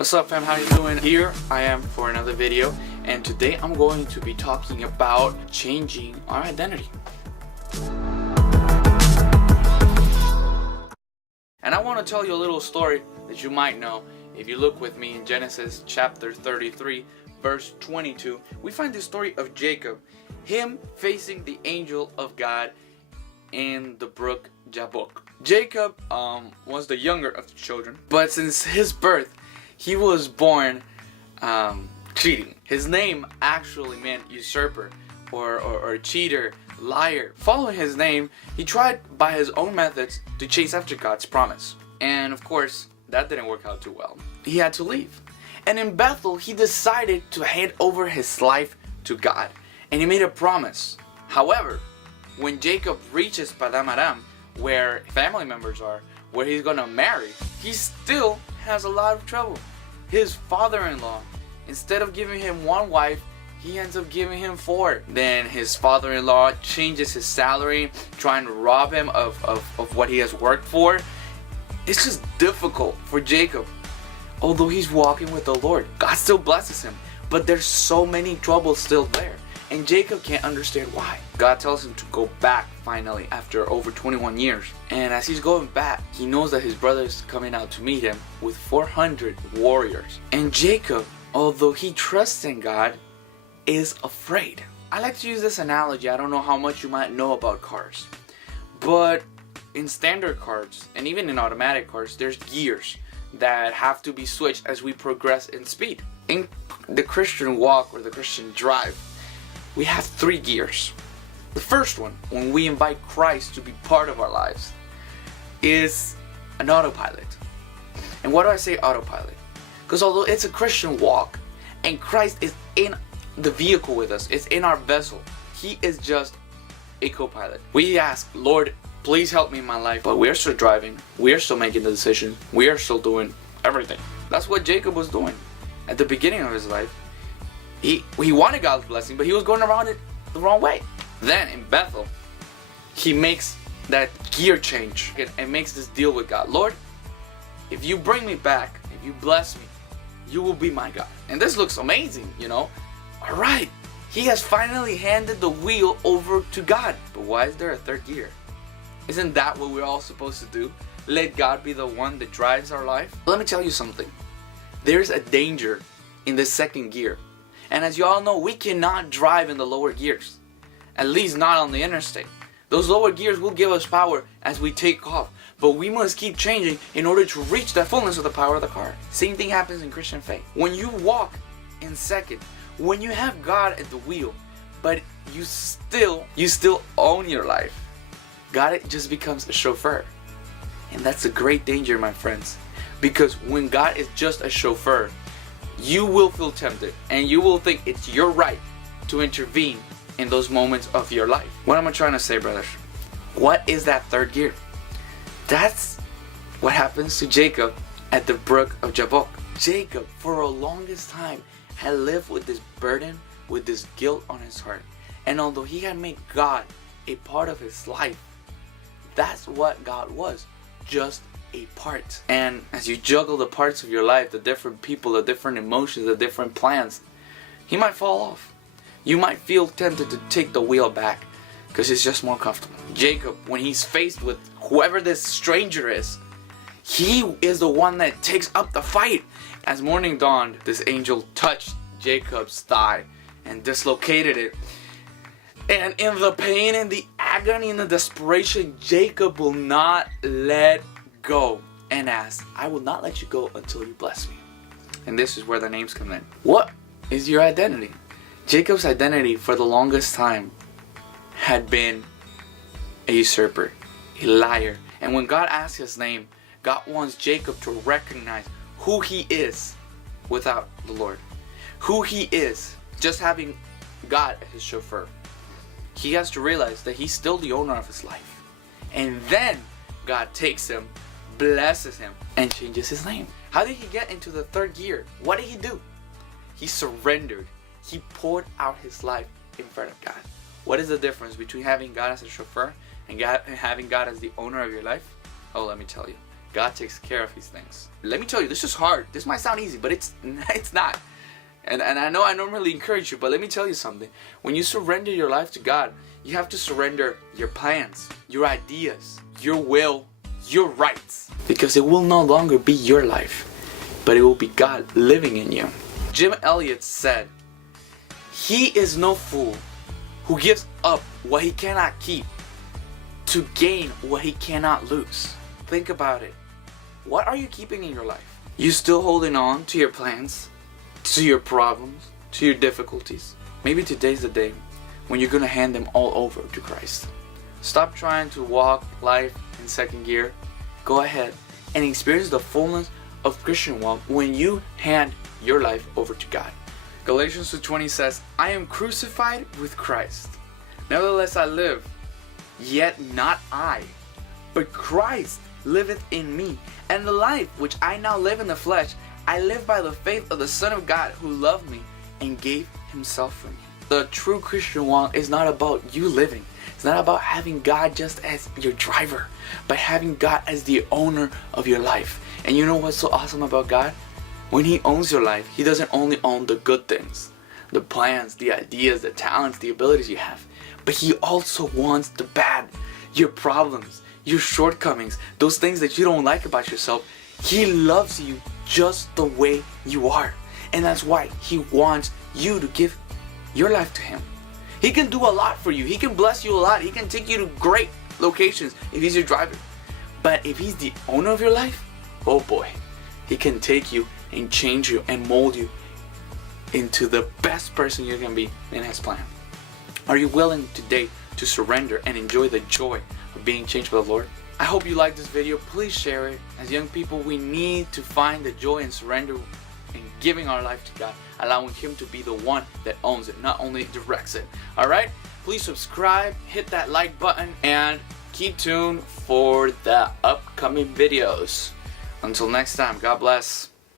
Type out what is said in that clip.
What's up, fam? How you doing? Here I am for another video, and today I'm going to be talking about changing our identity. And I want to tell you a little story that you might know. If you look with me in Genesis chapter 33 verse 22, we find the story of Jacob, him facing the angel of God in the brook Jabbok. Jacob was the younger of the children, but since his birth he was born cheating. His name actually meant usurper or cheater, liar. Following his name, he tried by his own methods to chase after God's promise. And of course, that didn't work out too well. He had to leave. And in Bethel, he decided to hand over his life to God. And he made a promise. However, when Jacob reaches Padam Aram, where family members are, where he's gonna marry, he still has a lot of trouble. His father-in-law, instead of giving him one wife, he ends up giving him 4. Then his father-in-law changes his salary, trying to rob him of what he has worked for. It's just difficult for Jacob. Although he's walking with the Lord, God still blesses him, but there's so many troubles still there. And Jacob can't understand why. God tells him to go back finally after over 21 years. And as he's going back, he knows that his brother is coming out to meet him with 400 warriors. And Jacob, although he trusts in God, is afraid. I like to use this analogy. I don't know how much you might know about cars, but in standard cars and even in automatic cars, there's gears that have to be switched as we progress in speed. In the Christian walk or the Christian drive, we have 3 gears. The first one, when we invite Christ to be part of our lives, is an autopilot. And why do I say autopilot? Because although it's a Christian walk and Christ is in the vehicle with us, it's in our vessel, he is just a co-pilot. We ask, Lord, please help me in my life, but we're still driving, we're still making the decision, we are still doing everything. That's what Jacob was doing at the beginning of his life. He wanted God's blessing, but he was going around it the wrong way. Then in Bethel, he makes that gear change and makes this deal with God. Lord, if you bring me back, if you bless me, you will be my God. And this looks amazing, you know. All right, he has finally handed the wheel over to God. But why is there a 3rd gear? Isn't that what we're all supposed to do? Let God be the one that drives our life? Let me tell you something. There's a danger in the 2nd gear. And as you all know, we cannot drive in the lower gears. At least not on the interstate. Those lower gears will give us power as we take off. But we must keep changing in order to reach the fullness of the power of the car. Same thing happens in Christian faith. When you walk in 2nd, when you have God at the wheel, but you still own your life, God just becomes a chauffeur. And that's a great danger, my friends. Because when God is just a chauffeur, you will feel tempted and you will think it's your right to intervene in those moments of your life. What am I trying to say, brothers? What is that 3rd gear? That's what happens to Jacob at the brook of Jabbok. Jacob, for the longest time, had lived with this burden, with this guilt on his heart. And although he had made God a part of his life, that's what God was, just a part. And as you juggle the parts of your life, the different people, the different emotions, the different plans, he might fall off. You might feel tempted to take the wheel back because it's just more comfortable. Jacob, when he's faced with whoever this stranger is, he is the one that takes up the fight. As morning dawned, this angel touched Jacob's thigh and dislocated it. And in the pain and the agony and the desperation, Jacob will not let go and ask, I will not let you go until you bless me. And this is where the names come in. What is your identity? Jacob's identity for the longest time had been a usurper, a liar. And when God asks his name, God wants Jacob to recognize who he is without the Lord. Who he is, just having God as his chauffeur. He has to realize that he's still the owner of his life. And then God takes him, blesses him, and changes his name. How did he get into the 3rd gear? What did he do? He surrendered. He poured out his life in front of God. What is the difference between having God as a chauffeur and having God as the owner of your life? Oh, let me tell you. God takes care of these things. Let me tell you, this is hard. This might sound easy, but it's not. And I know I normally encourage you, but let me tell you something. When you surrender your life to God, you have to surrender your plans, your ideas, your will, your rights. Because it will no longer be your life, but it will be God living in you. Jim Elliot said, "He is no fool who gives up what he cannot keep to gain what he cannot lose." Think about it. What are you keeping in your life? You still holding on to your plans, to your problems, to your difficulties? Maybe today's the day when you're gonna hand them all over to Christ. Stop trying to walk life in second gear. Go ahead and experience the fullness of Christian walk when you hand your life over to God. Galatians 2:20 says, "I am crucified with Christ. Nevertheless I live, yet not I, but Christ liveth in me. And the life which I now live in the flesh, I live by the faith of the Son of God who loved me and gave himself for me." The true Christian walk is not about you living. It's not about having God just as your driver, but having God as the owner of your life. And you know what's so awesome about God? When he owns your life, he doesn't only own the good things, the plans, the ideas, the talents, the abilities you have, but he also wants the bad, your problems, your shortcomings, those things that you don't like about yourself. He loves you just the way you are. And that's why he wants you to give your life to him. He can do a lot for you. He can bless you a lot. He can take you to great locations if he's your driver. But if he's the owner of your life, oh boy, he can take you and change you and mold you into the best person you can be in his plan. Are you willing today to surrender and enjoy the joy of being changed by the Lord? I hope you liked this video. Please share it. As young people, we need to find the joy and surrender in giving our life to God, allowing him to be the one that owns it, not only directs it. Alright? Please subscribe, hit that like button, and keep tuned for the upcoming videos. Until next time, God bless.